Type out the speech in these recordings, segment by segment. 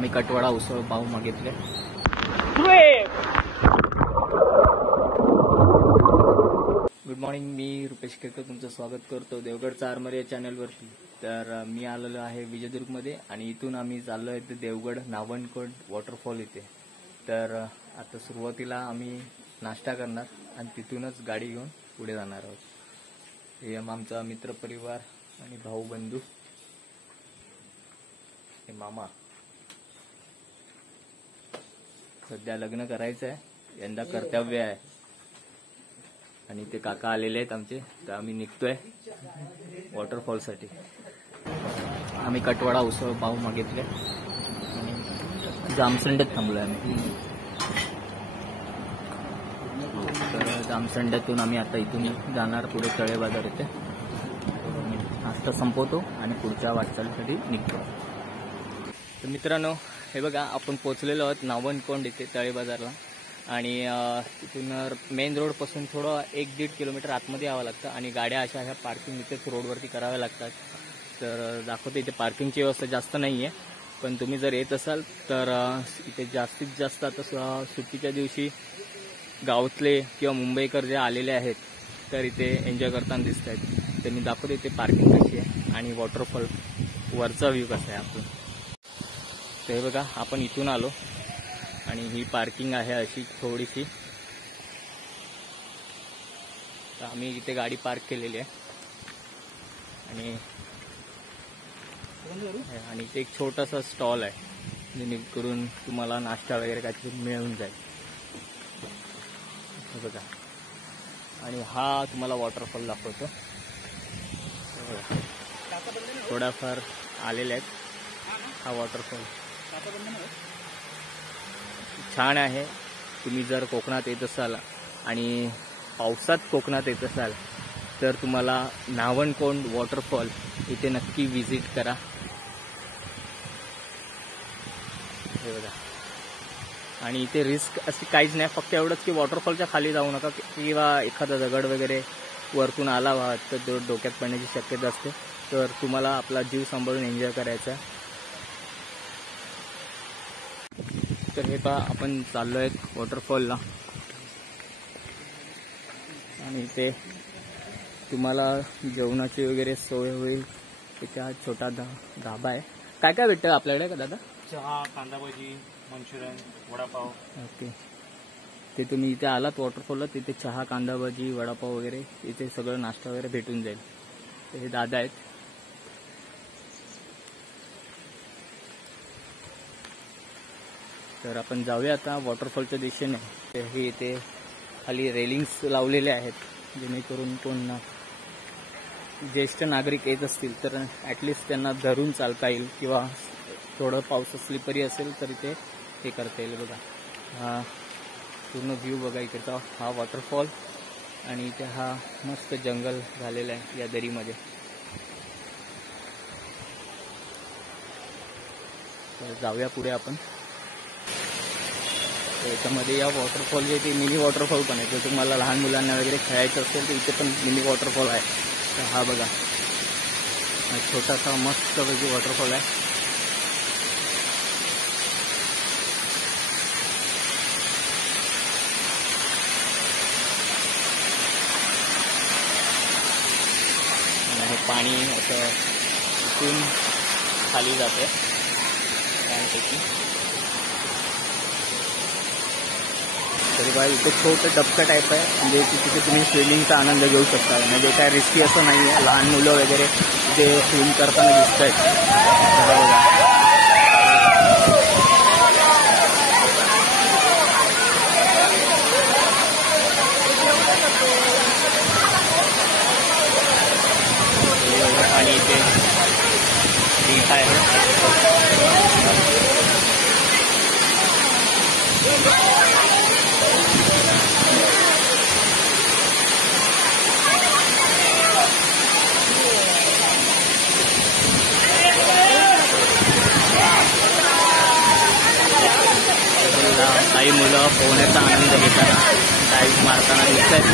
आम्ही कटवाडा उसळ पाव मागितले। गुड मॉर्निंग, मी रुपेश केरकर तुमचं स्वागत करतो देवगडचा आरमार या चॅनलवरती। तर मी आलेलो आहे विजयदुर्गमध्ये आणि इथून आम्ही चाललो आहे देवगड नावणकोंड वॉटरफॉल इथे। तर आता सुरुवातीला आम्ही नाश्ता करणार आणि तिथूनच गाडी घेऊन पुढे जाणार आहोत। हे आमचा मित्रपरिवार आणि भाऊ बंधू, हे मामा। सध्या लग्न करायचं आहे, यंदा कर्तव्य आहे आणि ते काका आलेले आहेत आमचे। तर आम्ही निघतोय वॉटरफॉल साठी। आम्ही कटवाडा उसळ पाव मागितले आणि जामसंड्यात थांबलोय आम्ही। तर जामसंड्यातून आम्ही आता इथून जाणार पुढे तळे बाजार येते। नाश्ता संपवतो आणि पुढच्या वाटचालीसाठी निघतो। तर मित्रांनो, हे बघा, आपण पोहोचलेलो आहोत नावणकोंड इथे तळे बाजारला आणि तिथून मेन रोड पासून थोडं 1-1.5 किलोमीटर आतमध्ये यावं लागतं आणि गाड्या अशा ह्या पार्किंग इथेच रोडवरती कराव्या लागतात। तर दाखवतो, इथे पार्किंगची व्यवस्था जास्त नाही आहे, पण तुम्ही जर येत असाल तर इथे जास्तीत जास्त आता सुट्टीच्या दिवशी गावातले किंवा मुंबईकर जे आलेले आहेत तर इथे एन्जॉय करताना दिसत आहेत। तर मी दाखवतो इथे पार्किंग कशी आहे आणि वॉटरफॉल वरचा व्ह्यू कसा आहे आपण। तर हे बघा, आपण इथून आलो आणि ही पार्किंग आहे अशी थोडीशी। तर आम्ही इथे गाडी पार्क केलेली आहे आणि इथे एक छोटासा स्टॉल आहे जेणेकरून तुम्हाला नाश्ता वगैरे काहीतरी मिळून जाईल। हे बघा, आणि हा तुम्हाला वॉटरफॉल दाखवतो। थोडाफार आलेले आहेत। हा वॉटरफॉल छान आहे। तुम्ही जर कोकणात येत असाल आणि पावसात कोकणात येत असाल तर तुम्हाला नावणकोंड वॉटरफॉल इथे नक्की विजिट करा। हे बघा, आणि इथे रिस्क अशी काहीच नाही, फक्त एवढंच की वॉटरफॉलच्या खाली जाऊ नका किंवा एखादा दगड वगैरे वरतून आला वाहत तर डोक्यात पडण्याची शक्यता असते। तर तुम्हाला आपला जीव सांभाळून एन्जॉय करायचा आहे। तर हे पहा, आपण चाललो आहे वॉटरफॉलला आणि इथे तुम्हाला जेवणाची वगैरे सोय होईल। इथे हा छोटा धाबा आहे। काय काय भेटतं आपल्याकडे का दादा? चहा, कांदा भजी, मंचुरियन, वडापाव। ओके, ते तुम्ही इथे आलात वॉटरफॉलला तिथे चहा, कांदा भजी, वडापाव वगैरे इथे सगळं नाश्ता वगैरे भेटून जाईल। तर हे दादा आहेत। तर आपण जाऊया आता वॉटरफॉलच्या दिशेने। तर हे इथे खाली रेलिंग्स लावलेले आहेत जेणेकरून कोण ज्येष्ठ नागरिक येत असतील तर ॲटलिस्ट त्यांना धरून चालता येईल किंवा थोडं पाऊस स्लिपरी असेल तर इथे हे करता येईल। बघा, हा पूर्ण व्ह्यू बघा इकडचा, हा वॉटरफॉल आणि इथे हा मस्त जंगल झालेला आहे या दरीमध्ये। तर जाऊया पुढे आपण। याच्यामध्ये या वॉटरफॉल जे ते मिनी वॉटरफॉल पण आहे, जर तुम्हाला लहान मुलांना वगैरे खेळायचं असेल तर इथे पण मिनी वॉटरफॉल आहे। तर हा बघा, हा छोटासा मस्त पैकी वॉटरफॉल आहे। आणि हे पाणी असं इथून खाली जाते त्यापैकी। तरी बघा, इथे छोटं डबका टाईप आहे, म्हणजे तिथे तुम्ही स्विमिंगचा आनंद घेऊ शकता। म्हणजे काय रिस्की असं नाही आहे, लहान मुलं वगैरे तिथे स्विम करताना दिसत आहेत। आणि इथे ठीक आहे। काही मुलं पोहण्याचा आनंद घेताना डाईव्ह मारताना दिसत आहेत।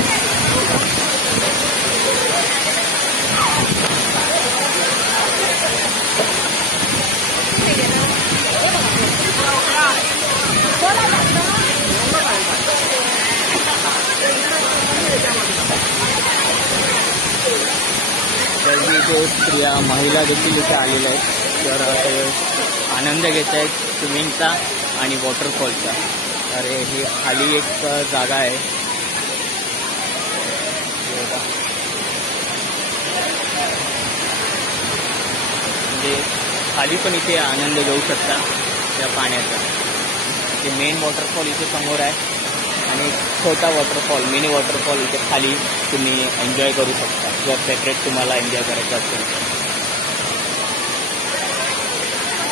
आपल्या महिला देखील इथे आलेल्या आहेत. तर ते आनंद घेत आहेत स्विमिंगचा आणि वॉटरफॉलचा. तर ही खाली एक जागा आहे. म्हणजे खाली पण इथे आनंद घेऊ शकता या पाण्याचा. ते मेन वॉटरफॉल इथे समोर आहे आणि छोटा वॉटरफॉल मिनी वॉटरफॉल इथे खाली तुम्ही एन्जॉय करू शकता जर सेपरेट तुम्हाला एन्जॉय करायचं असेल.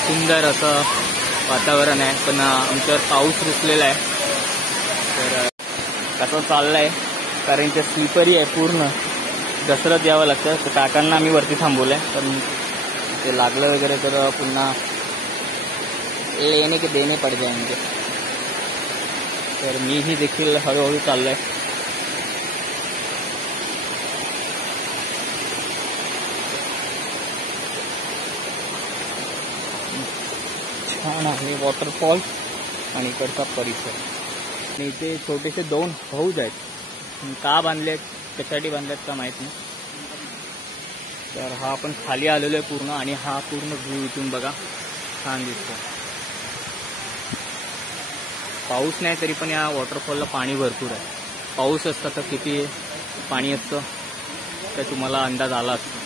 सुंदर असं वातावरण आहे. पण आमच्यावर पाऊस रुसलेला आहे. तर कसं चाललं आहे कारण ते स्लिपरी आहे पूर्ण. घसरत यावं लागतं. तर काकांना आम्ही वरती थांबवलं आहे. पण ते लागलं वगैरे तर पुन्हा लेने के देणे पड जाएंगे. तर मीही देखील हळूहळू चाललो आहे. छान आहे वॉटरफॉल आणि इकडचा परिसर. आणि इथे छोटेसे 2 हौज आहेत. का बांधलेत कशासाठी बांधलेत का माहीत नाही. तर हा आपण खाली आलेलो आहे पूर्ण आणि हा पूर्ण व्ह्यू इथून बघा छान दिसतो. पाऊस नाही तरी पण या वॉटरफॉलला पाणी भरपूर आहे. पाऊस असता तर किती पाणी असतं तर तुम्हाला अंदाज आला असतो.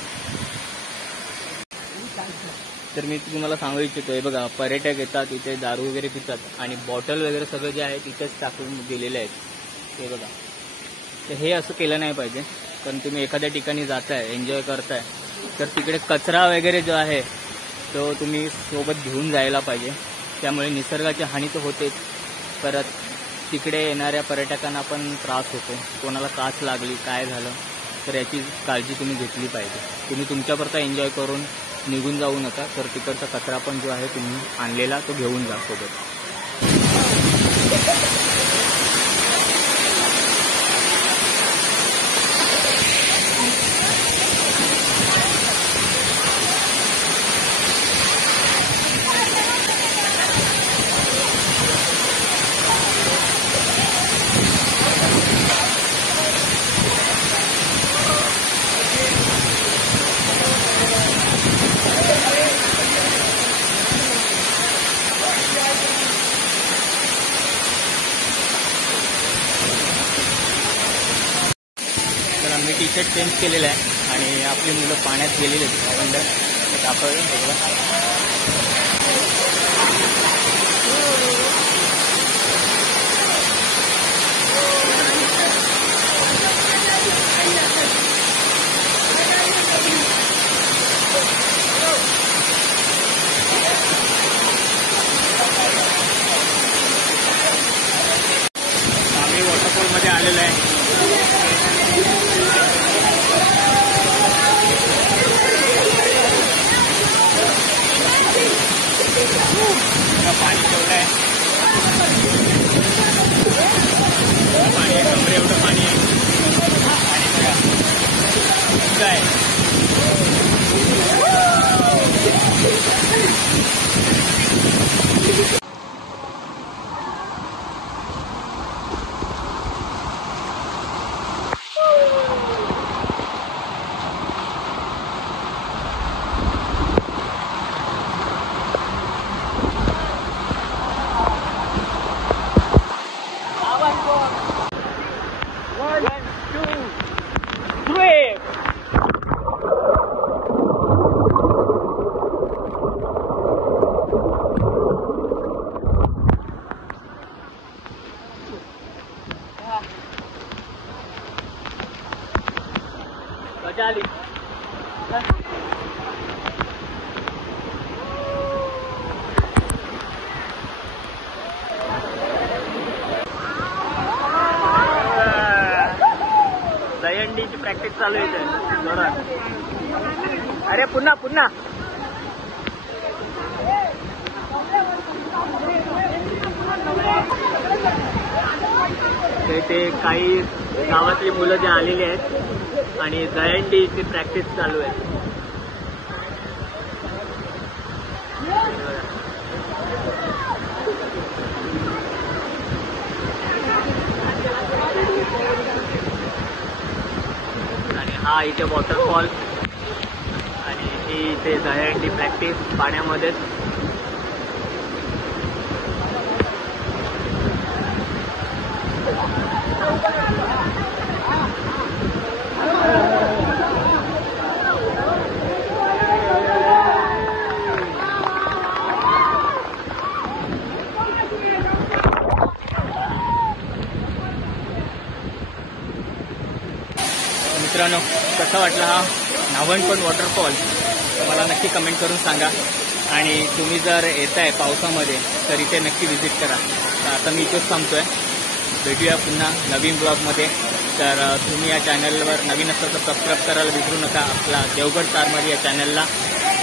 तर मी तुम्हाला सांगू इच्छितो आहे बघा पर्यटक येतात इथे दारू वगैरे पितात आणि बॉटल वगैरे सगळं जे आहे तिथेच टाकून दिलेले आहेत. हे बघा. तर हे असं केलं नाही पाहिजे. कारण तुम्ही एखाद्या ठिकाणी जाताय एन्जॉय करताय तर तिकडे कचरा वगैरे जो आहे तो तुम्ही सोबत घेऊन जायला पाहिजे. त्यामुळे निसर्गाची हानी तर होतेच. परत तिकडे येणाऱ्या पर्यटकांना पण त्रास होतो. कोणाला काच लागली काय झालं तर याची काळजी तुम्ही घेतली पाहिजे. तुम्ही तुमच्यापुरता एन्जॉय करून निघून जाऊ नका. तर तिकडचा कचरा पण जो आहे तुम्ही आणलेला तो घेऊन जा सोबत. मी टी शर्ट चेंज केलेलं आहे आणि आपली मुलं पाण्यात गेलेली आहेत. आम्ही वॉटरफॉलमध्ये आलेलो आहे. पाणी तेवढं आहे. पाणी कमरे एवढं पाणी आहे. आणि बघा काय मजा आली. दहीहंडीची प्रॅक्टिस चालू आहे जोरात. अरे पुन्हा पुन्हा ते काही गावातली मुलं जे आलेली आहेत आणि दहीहंडीची प्रॅक्टिस चालू आहे. आणि हा इथे वॉटरफॉल आणि इथे दहीहंडी प्रॅक्टिस पाण्यामध्येच. मित्रांनो, कसा वाटला हा नावणपण वॉटरफॉल मला नक्की कमेंट करून सांगा. आणि तुम्ही जर येताय पावसामध्ये तर इथे नक्की व्हिजिट करा. तर आता मी इथेच थांबतोय. भेटूया पुन्हा नवीन ब्लॉगमध्ये. तर तुम्ही या चॅनलवर नवीन असाल तर सबस्क्राईब करायला विसरू नका आपला देवगड स्टारमध्ये या चॅनलला.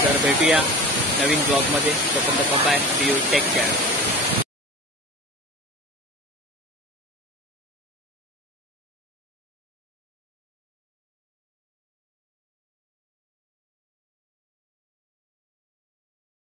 तर भेटूया नवीन ब्लॉगमध्ये. तोपर्यंत bye, see you, take care.